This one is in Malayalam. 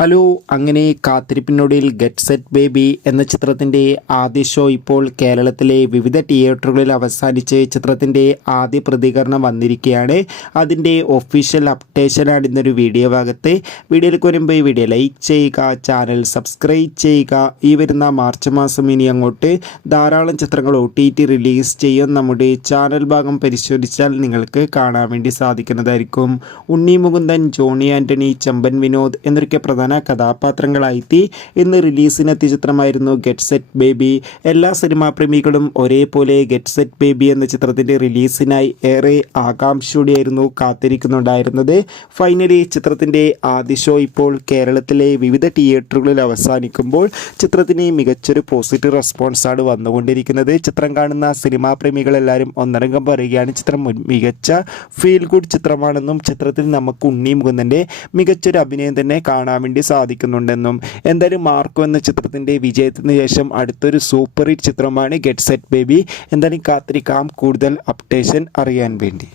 ഹലോ, അങ്ങനെ കാത്തിരിപ്പിനൊടുവിൽ ഗെറ്റ് സെറ്റ് ബേബി എന്ന ചിത്രത്തിൻ്റെ ആദ്യ ഷോ ഇപ്പോൾ കേരളത്തിലെ വിവിധ തിയേറ്ററുകളിൽ അവസാനിച്ച് ചിത്രത്തിൻ്റെ ആദ്യ പ്രതികരണം വന്നിരിക്കുകയാണ്. അതിൻ്റെ ഒഫീഷ്യൽ അപ്ഡേഷനാണ് ഇന്നൊരു വീഡിയോ ഭാഗത്ത്. വീഡിയോയിലേക്ക് വരുമ്പോൾ ഈ വീഡിയോ ലൈക്ക് ചെയ്യുക, ചാനൽ സബ്സ്ക്രൈബ് ചെയ്യുക. ഈ വരുന്ന മാർച്ച് മാസം ഇനി അങ്ങോട്ട് ധാരാളം ചിത്രങ്ങൾ OTT റിലീസ് ചെയ്യും. നമ്മുടെ ചാനൽ ഭാഗം പരിശോധിച്ചാൽ നിങ്ങൾക്ക് കാണാൻ വേണ്ടി സാധിക്കുന്നതായിരിക്കും. ഉണ്ണി മുകുന്ദൻ, ജോണി ആൻ്റണി, ചെമ്പൻ വിനോദ് എന്നൊക്കെ പ്രധാന കഥാപാത്രങ്ങളായി ഇന്ന് റിലീസിനെത്തിയ ചിത്രമായിരുന്നു ഗെറ്റ് സെറ്റ് ബേബി. എല്ലാ സിനിമാ പ്രേമികളും ഒരേപോലെ ഗെറ്റ് സെറ്റ് ബേബി എന്ന ചിത്രത്തിൻ്റെ റിലീസിനായി ഏറെ ആകാംക്ഷയോടെയായിരുന്നു കാത്തിരിക്കുന്നുണ്ടായിരുന്നത്. ഫൈനലി ചിത്രത്തിൻ്റെ ആദ്യ ഷോ ഇപ്പോൾ കേരളത്തിലെ വിവിധ തിയേറ്ററുകളിൽ അവസാനിക്കുമ്പോൾ ചിത്രത്തിന് മികച്ചൊരു പോസിറ്റീവ് റെസ്പോൺസാണ് വന്നുകൊണ്ടിരിക്കുന്നത്. ചിത്രം കാണുന്ന സിനിമാ പ്രേമികളെല്ലാവരും ഒന്നടങ്കം പറയുകയാണ് ചിത്രം മികച്ച ഫീൽ ഗുഡ് ചിത്രമാണെന്നും ചിത്രത്തിൽ നമുക്ക് ഉണ്ണി മുകുന്ദൻ്റെ മികച്ചൊരു അഭിനയം തന്നെ കാണാൻ വേണ്ടി സാധിക്കുന്നുണ്ടെന്നും. എന്തായാലും മാർക്കോ എന്ന ചിത്രത്തിൻ്റെ വിജയത്തിന് ശേഷം അടുത്തൊരു സൂപ്പർ ഹിറ്റ് ചിത്രമാണ് ഗെറ്റ് സെറ്റ് ബേബി. എന്തായാലും കാത്തിരിക്കാം കൂടുതൽ അപ്ഡേഷൻ അറിയാൻ വേണ്ടി.